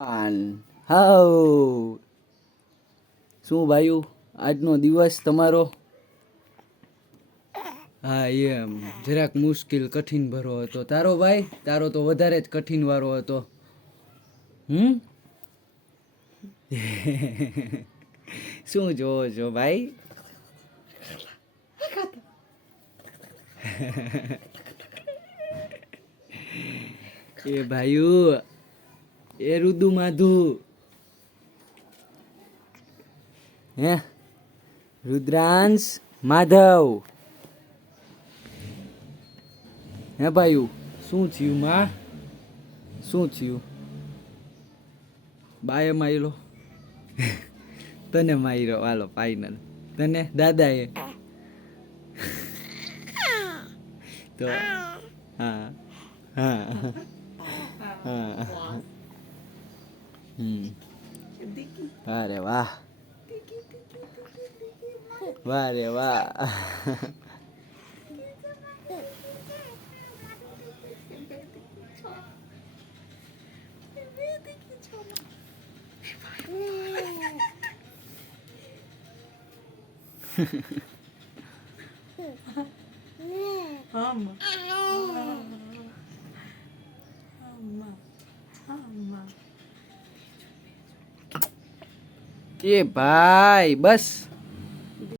How શું ભાઈઓ આજનો દિવસ તમારો? હા એમ જરાક મુશ્કેલ કઠિન ભરો હતો. તારો ભાઈ? તારો તો વધારે જ કઠિન વારો હતો. શું જોવો છો ભાઈ? એ ભાઈઓ એ રુદુ માધુ હે રુદ્રાંશ માધવ હે ભાઈઓ શું થયું માં? શું થયું? બાએ માર્યો? તને માર્યો? હાલો ફાઈનલ. તને દાદાએ? તો હા હા હા અરે વાહ વાહ રે વાહ. એ ભાઈ બસ